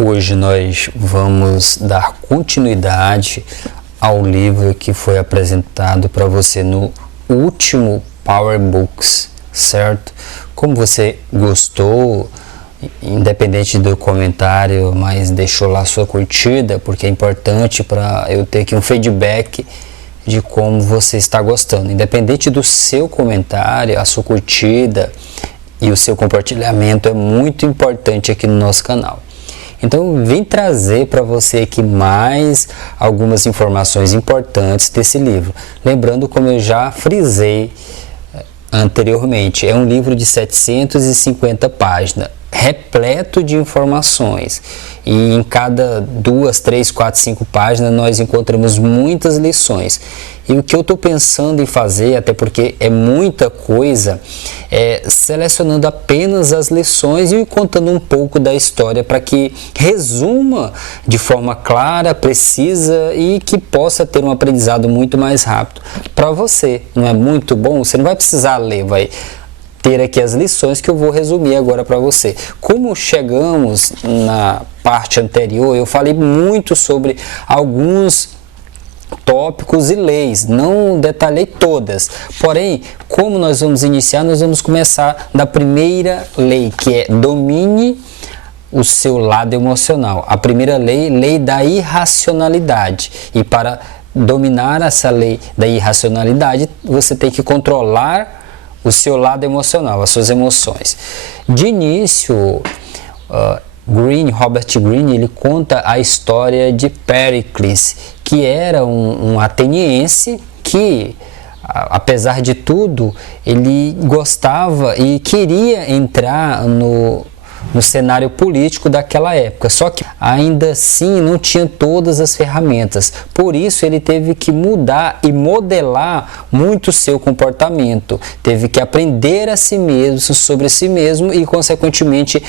Hoje nós vamos dar continuidade ao livro que foi apresentado para você no último Power Books, certo? Como você gostou, independente do comentário, mas deixou lá sua curtida, porque é importante para eu ter aqui um feedback de como você está gostando. Independente do seu comentário, a sua curtida e o seu compartilhamento é muito importante aqui no nosso canal. Então, vim trazer para você aqui mais algumas informações importantes desse livro. Lembrando, como eu já frisei anteriormente, é um livro de 750 páginas, repleto de informações. E em cada 2, 3, 4, 5 páginas nós encontramos muitas lições. E o que eu estou pensando em fazer, até porque é muita coisa, é selecionando apenas as lições e contando um pouco da história para que resuma de forma clara, precisa e que possa ter um aprendizado muito mais rápido para você. Não é muito bom? Você não vai precisar ler, vai ter aqui as lições que eu vou resumir agora para você. Como chegamos na parte anterior, eu falei muito sobre alguns tópicos e leis, não detalhei todas, porém, como nós vamos iniciar, nós vamos começar da primeira lei, que é domine o seu lado emocional. A primeira lei, lei da irracionalidade, e para dominar essa lei da irracionalidade, você tem que controlar o seu lado emocional, as suas emoções. De início, Robert Greene, ele conta a história de Péricles, que era um ateniense que, apesar de tudo, ele gostava e queria entrar no cenário político daquela época, só que ainda assim não tinha todas as ferramentas, por isso ele teve que mudar e modelar muito o seu comportamento, teve que aprender a si mesmo, sobre si mesmo e consequentemente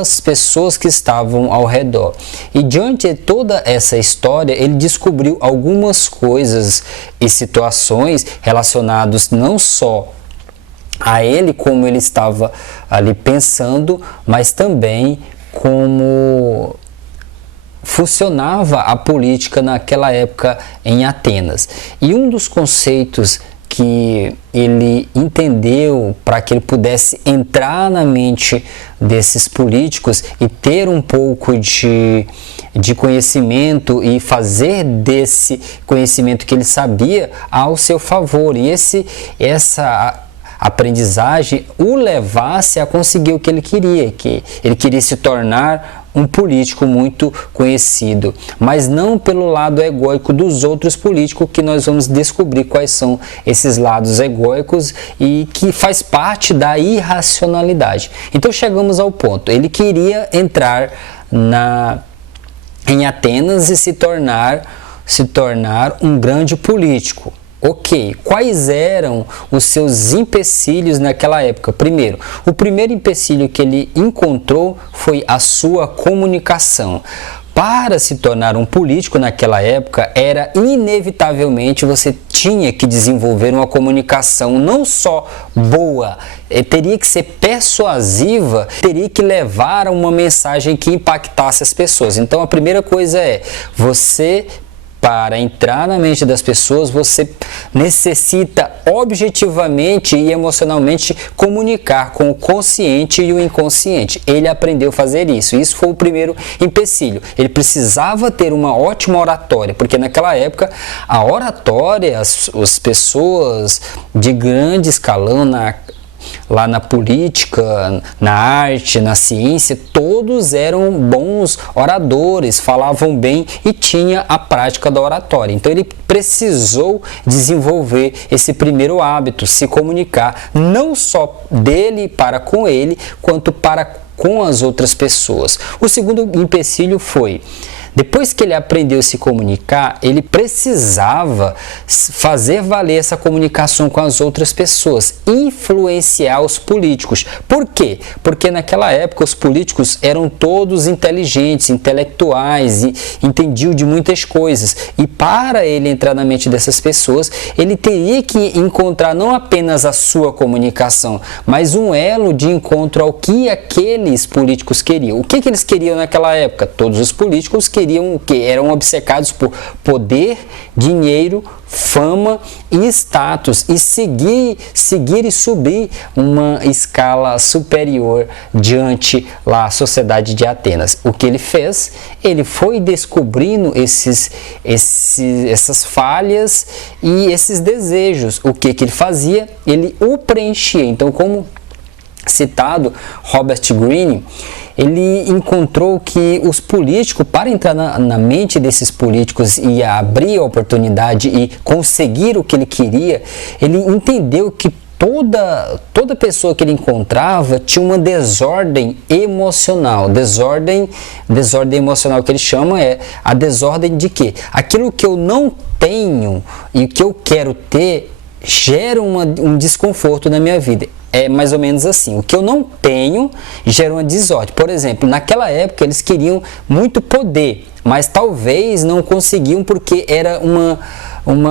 as pessoas que estavam ao redor. E diante de toda essa história, ele descobriu algumas coisas e situações relacionadas não só a ele, como ele estava ali pensando, mas também como funcionava a política naquela época em Atenas. E um dos conceitos que ele entendeu para que ele pudesse entrar na mente desses políticos e ter um pouco de conhecimento e fazer desse conhecimento que ele sabia ao seu favor. E essa aprendizagem o levasse a conseguir o que ele queria, que ele queria se tornar um político muito conhecido, mas não pelo lado egóico dos outros políticos, que nós vamos descobrir quais são esses lados egóicos e que faz parte da irracionalidade. Então chegamos ao ponto, ele queria entrar em Atenas e se tornar um grande político. Ok, quais eram os seus empecilhos naquela época? Primeiro, o primeiro empecilho que ele encontrou foi a sua comunicação. Para se tornar um político naquela época, era inevitavelmente você tinha que desenvolver uma comunicação não só boa, teria que ser persuasiva, teria que levar a uma mensagem que impactasse as pessoas. Então a primeira coisa é, para entrar na mente das pessoas, você necessita objetivamente e emocionalmente comunicar com o consciente e o inconsciente. Ele aprendeu a fazer isso. Isso foi o primeiro empecilho. Ele precisava ter uma ótima oratória, porque naquela época a oratória, as pessoas de grande escalão lá na política, na arte, na ciência, todos eram bons oradores, falavam bem e tinha a prática da oratória. Então ele precisou desenvolver esse primeiro hábito, se comunicar, não só dele para com ele, quanto para com as outras pessoas. O segundo empecilho foi Depois que ele aprendeu a se comunicar, ele precisava fazer valer essa comunicação com as outras pessoas, influenciar os políticos. Por quê? Porque naquela época os políticos eram todos inteligentes, intelectuais e entendiam de muitas coisas. E para ele entrar na mente dessas pessoas, ele teria que encontrar não apenas a sua comunicação, mas um elo de encontro ao que aqueles políticos queriam. O que eles queriam naquela época? Todos os políticos queriam o quê? Eram obcecados por poder, dinheiro, fama e status, e seguir e subir uma escala superior diante lá a sociedade de Atenas. O que ele fez? Ele foi descobrindo essas falhas e esses desejos. O que ele fazia? Ele o preenchia. Então, como citado Robert Greene, ele encontrou que os políticos, para entrar na mente desses políticos e abrir a oportunidade e conseguir o que ele queria, ele entendeu que toda pessoa que ele encontrava tinha uma desordem emocional. Desordem emocional que ele chama é a desordem de quê? Aquilo que eu não tenho e que eu quero ter gera um desconforto na minha vida. É mais ou menos assim, o que eu não tenho gera uma desordem. Por exemplo, naquela época eles queriam muito poder, mas talvez não conseguiam porque era uma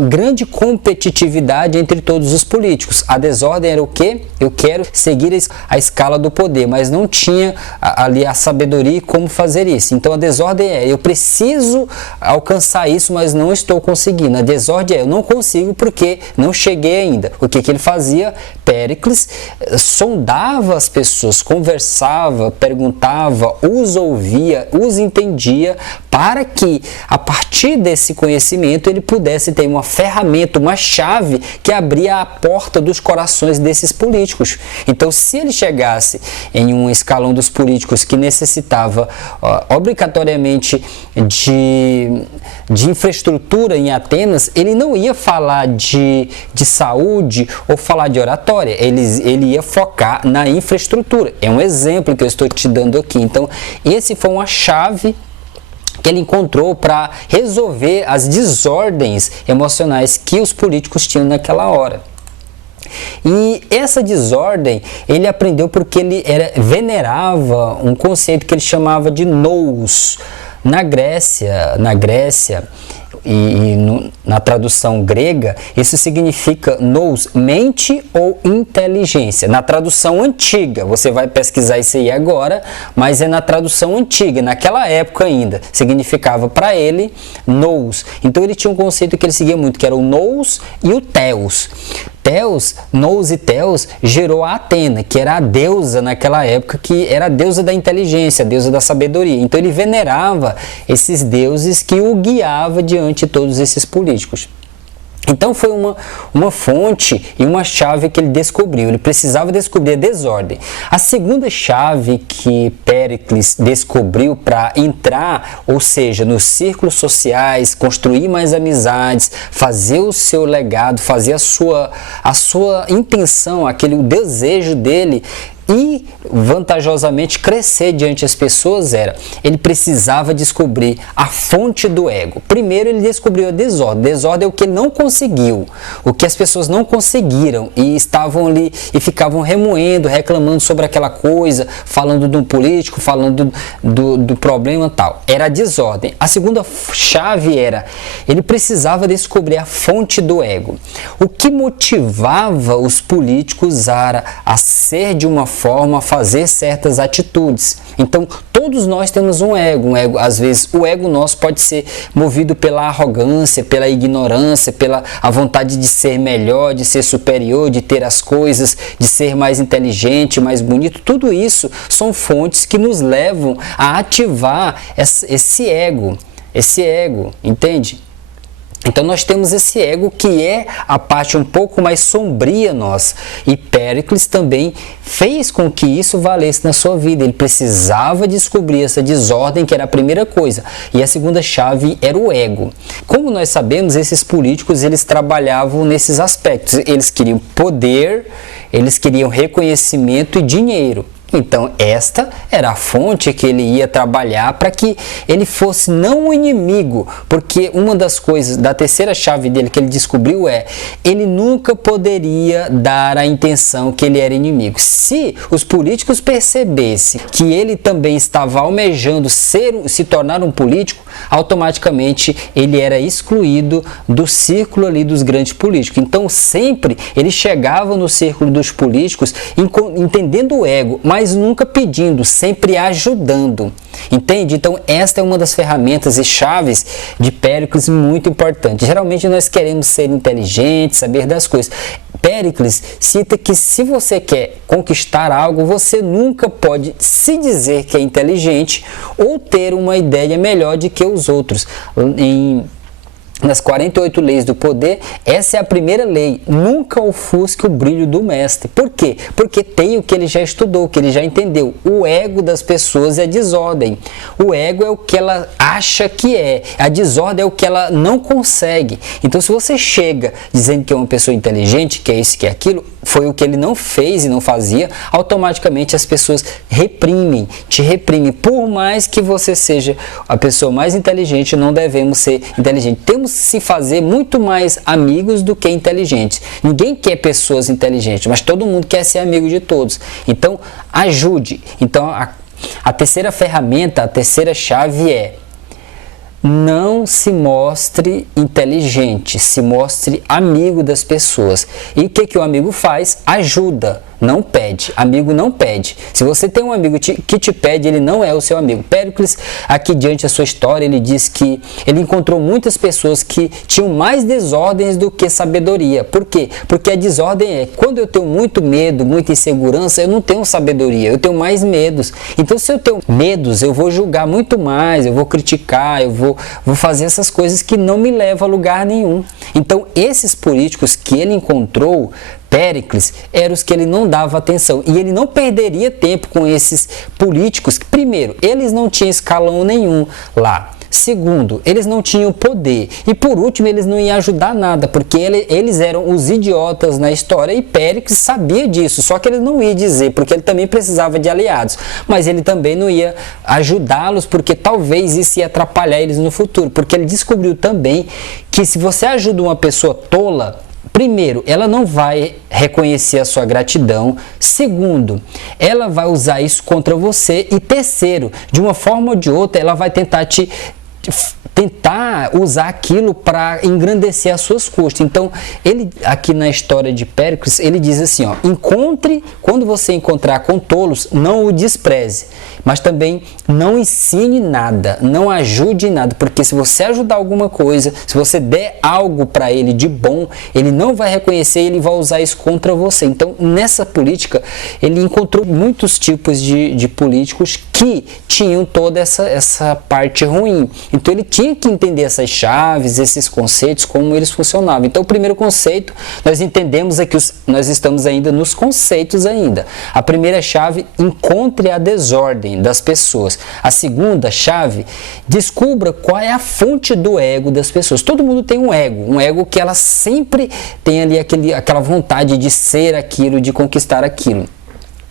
grande competitividade entre todos os políticos. A desordem era o quê? Eu quero seguir a escala do poder, mas não tinha ali a sabedoria e como fazer isso. Então a desordem é, eu preciso alcançar isso, mas não estou conseguindo. A desordem é, eu não consigo porque não cheguei ainda. O que ele fazia? Péricles sondava as pessoas, conversava, perguntava, os ouvia, os entendia, para que a partir desse conhecimento ele pudesse ter uma ferramenta, uma chave que abria a porta dos corações desses políticos. Então, se ele chegasse em um escalão dos políticos que necessitava obrigatoriamente de infraestrutura em Atenas, ele não ia falar de saúde ou falar de oratória, ele ia focar na infraestrutura. É um exemplo que eu estou te dando aqui. Então, esse foi uma chave que ele encontrou para resolver as desordens emocionais que os políticos tinham naquela hora. E essa desordem ele aprendeu porque ele venerava um conceito que ele chamava de nous. Na Grécia na tradução grega, isso significa nous, mente ou inteligência. Na tradução antiga, você vai pesquisar isso aí agora, mas é na tradução antiga, naquela época ainda, significava para ele nous. Então ele tinha um conceito que ele seguia muito, que era o nous e o theos. Nous e Theos gerou a Atena, que era a deusa naquela época, que era a deusa da inteligência, a deusa da sabedoria. Então ele venerava esses deuses que o guiava diante de todos esses políticos. Então foi uma fonte e uma chave que ele descobriu. Ele precisava descobrir a desordem. A segunda chave que Péricles descobriu para entrar, ou seja, nos círculos sociais, construir mais amizades, fazer o seu legado, fazer a sua intenção, o desejo dele, e vantajosamente crescer diante das pessoas ele precisava descobrir a fonte do ego. Primeiro ele descobriu a desordem. Desordem é o que ele não conseguiu, o que as pessoas não conseguiram e estavam ali e ficavam remoendo, reclamando sobre aquela coisa, falando de um político, falando do problema e tal. Era a desordem. A segunda chave ele precisava descobrir a fonte do ego. O que motivava os políticos a ser de uma forma, a fazer certas atitudes. Então, todos nós temos um ego. Às vezes, o ego nosso pode ser movido pela arrogância, pela ignorância, pela a vontade de ser melhor, de ser superior, de ter as coisas, de ser mais inteligente, mais bonito. Tudo isso são fontes que nos levam a ativar esse ego, entende? Então nós temos esse ego que é a parte um pouco mais sombria nossa. E Péricles também fez com que isso valesse na sua vida. Ele precisava descobrir essa desordem, que era a primeira coisa. E a segunda chave era o ego. Como nós sabemos, esses políticos eles trabalhavam nesses aspectos. Eles queriam poder, eles queriam reconhecimento e dinheiro. Então, esta era a fonte que ele ia trabalhar para que ele fosse não um inimigo, porque uma das coisas, da terceira chave dele que ele descobriu ele nunca poderia dar a intenção que ele era inimigo. Se os políticos percebessem que ele também estava almejando se tornar um político, automaticamente ele era excluído do círculo ali dos grandes políticos. Então, sempre ele chegava no círculo dos políticos entendendo o ego, mas nunca pedindo, sempre ajudando. Entende? Então, esta é uma das ferramentas e chaves de Péricles muito importante. Geralmente nós queremos ser inteligentes, saber das coisas. Péricles cita que se você quer conquistar algo, você nunca pode se dizer que é inteligente ou ter uma ideia melhor do que os outros. Nas 48 leis do poder, essa é a primeira lei: nunca ofusque o brilho do mestre. Por quê? Porque tem o que ele já estudou, o que ele já entendeu. O ego das pessoas é desordem. O ego é o que ela acha que é. A desordem é o que ela não consegue. Então, se você chega dizendo que é uma pessoa inteligente, que é isso, que é aquilo, foi o que ele não fez e não fazia, automaticamente as pessoas te reprimem. Por mais que você seja a pessoa mais inteligente, não devemos ser inteligentes. Temos que se fazer muito mais amigos do que inteligentes. Ninguém quer pessoas inteligentes, mas todo mundo quer ser amigo de todos. Então, ajude. Então, a terceira ferramenta, a terceira chave é: não se mostre inteligente, se mostre amigo das pessoas. E o que o amigo faz? Ajuda, não pede. Amigo não pede. Se você tem um amigo que te pede, ele não é o seu amigo. Péricles, aqui diante da sua história, ele diz que ele encontrou muitas pessoas que tinham mais desordens do que sabedoria. Por quê? Porque a desordem é: quando eu tenho muito medo, muita insegurança, eu não tenho sabedoria, eu tenho mais medos. Então, se eu tenho medos, eu vou julgar muito mais, eu vou criticar, eu vou fazer essas coisas que não me levam a lugar nenhum. Então, esses políticos que ele encontrou, Péricles, eram os que ele não dava atenção. E ele não perderia tempo com esses políticos. Primeiro, eles não tinham escalão nenhum lá. Segundo, eles não tinham poder. E por último, eles não iam ajudar nada, porque eles eram os idiotas na história, e Péricles sabia disso, só que ele não ia dizer, porque ele também precisava de aliados. Mas ele também não ia ajudá-los, porque talvez isso ia atrapalhar eles no futuro. Porque ele descobriu também que se você ajuda uma pessoa tola, primeiro, ela não vai reconhecer a sua gratidão. Segundo, ela vai usar isso contra você. E terceiro, de uma forma ou de outra, ela vai tentar usar aquilo para engrandecer as suas custas. Então, ele aqui na história de Péricles, ele diz assim, ó: quando você encontrar com tolos, não o despreze, mas também não ensine nada, não ajude em nada, porque se você ajudar alguma coisa, se você der algo para ele de bom, ele não vai reconhecer e ele vai usar isso contra você. Então, nessa política, ele encontrou muitos tipos de políticos que tinham toda essa parte ruim. Então, ele tinha que entender essas chaves, esses conceitos, como eles funcionavam. Então, o primeiro conceito, nós entendemos aqui, nós estamos ainda nos conceitos ainda. A primeira chave: encontre a desordem das pessoas. A segunda chave: descubra qual é a fonte do ego das pessoas. Todo mundo tem um ego que ela sempre tem ali aquela vontade de ser aquilo, de conquistar aquilo.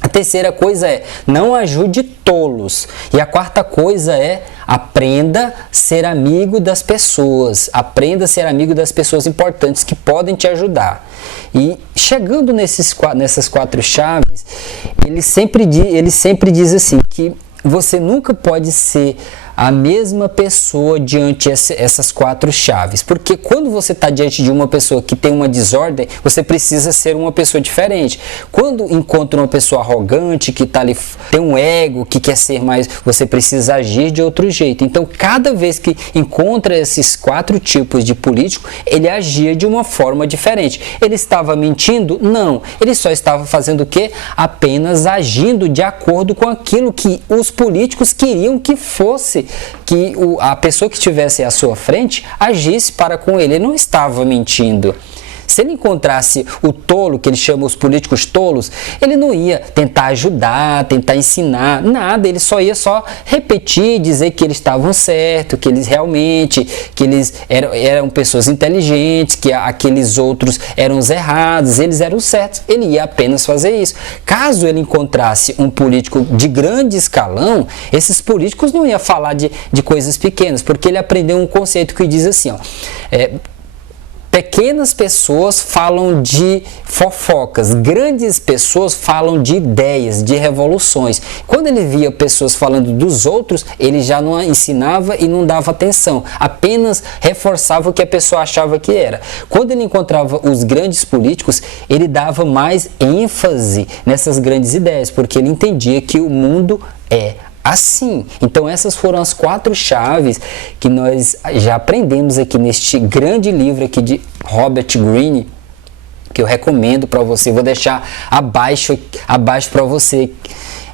A terceira coisa é: não ajude tolos. E a quarta coisa é: aprenda a ser amigo das pessoas. Aprenda a ser amigo das pessoas importantes que podem te ajudar. E chegando nessas quatro chaves, ele sempre diz assim, que você nunca pode ser a mesma pessoa diante essas quatro chaves, porque quando você está diante de uma pessoa que tem uma desordem, você precisa ser uma pessoa diferente. Quando encontra uma pessoa arrogante, que tá ali, tem um ego, que quer ser mais, você precisa agir de outro jeito. Então, cada vez que encontra esses quatro tipos de político, ele agia de uma forma diferente. Ele estava mentindo? Não. Ele só estava fazendo o quê? Apenas agindo de acordo com aquilo que os políticos queriam que fosse, que a pessoa que estivesse à sua frente agisse para com ele. Ele não estava mentindo. Se ele encontrasse o tolo, que ele chama os políticos tolos, ele não ia tentar ajudar, tentar ensinar, nada, ele só ia repetir, dizer que eles estavam certos, que eles realmente, que eles eram pessoas inteligentes, que aqueles outros eram os errados, eles eram os certos. Ele ia apenas fazer isso. Caso ele encontrasse um político de grande escalão, esses políticos não iam falar de coisas pequenas, porque ele aprendeu um conceito que diz assim, ó, pequenas pessoas falam de fofocas, grandes pessoas falam de ideias, de revoluções. Quando ele via pessoas falando dos outros, ele já não ensinava e não dava atenção, apenas reforçava o que a pessoa achava que era. Quando ele encontrava os grandes políticos, ele dava mais ênfase nessas grandes ideias, porque ele entendia que o mundo é assim. Então essas foram as 4 chaves que nós já aprendemos aqui neste grande livro aqui de Robert Greene, que eu recomendo para você. Vou deixar abaixo para você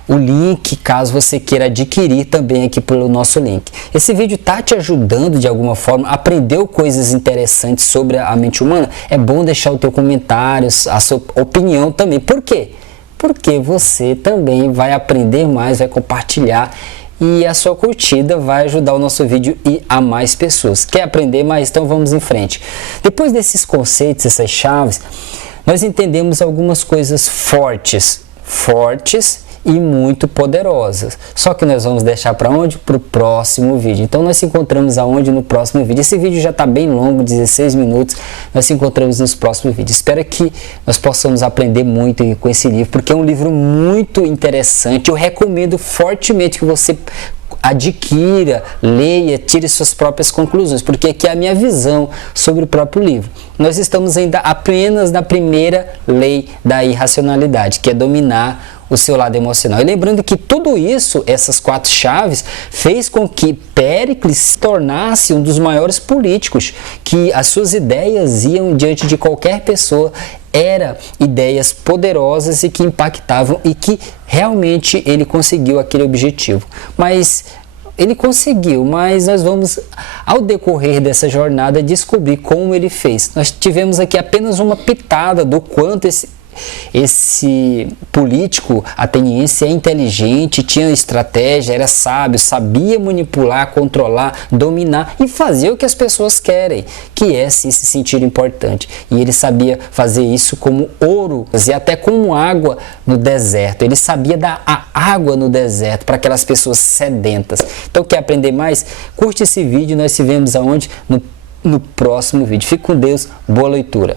o link, caso você queira adquirir também aqui pelo nosso link. Esse vídeo está te ajudando de alguma forma, aprendeu coisas interessantes sobre a mente humana? É bom deixar o teu comentário, a sua opinião também. Por quê? Porque você também vai aprender mais, vai compartilhar e a sua curtida vai ajudar o nosso vídeo e a mais pessoas. Quer aprender mais? Então vamos em frente. Depois desses conceitos, essas chaves, nós entendemos algumas coisas fortes e muito poderosas. Só que nós vamos deixar para onde? Para o próximo vídeo. Então nós se encontramos aonde? No próximo vídeo. Esse vídeo já está bem longo, 16 minutos. Nós se encontramos nos próximos vídeos. Espero que nós possamos aprender muito com esse livro, porque é um livro muito interessante. Eu recomendo fortemente que você adquira, leia, tire suas próprias conclusões, porque aqui é a minha visão sobre o próprio livro. Nós estamos ainda apenas na primeira lei da irracionalidade, que é dominar o seu lado emocional. E lembrando que tudo isso, essas 4 chaves, fez com que Péricles se tornasse um dos maiores políticos, que as suas ideias iam diante de qualquer pessoa, eram ideias poderosas e que impactavam, e que realmente ele conseguiu aquele objetivo. Mas ele conseguiu, mas nós vamos, ao decorrer dessa jornada, descobrir como ele fez. Nós tivemos aqui apenas uma pitada do quanto esse político ateniense é inteligente, tinha estratégia, era sábio, sabia manipular, controlar, dominar e fazer o que as pessoas querem, que é se sentir importante. E ele sabia fazer isso como ouro e até como água no deserto. Ele sabia dar a água no deserto para aquelas pessoas sedentas. Então, quer aprender mais? Curte esse vídeo, nós se vemos aonde? No próximo vídeo. Fique com Deus, boa leitura.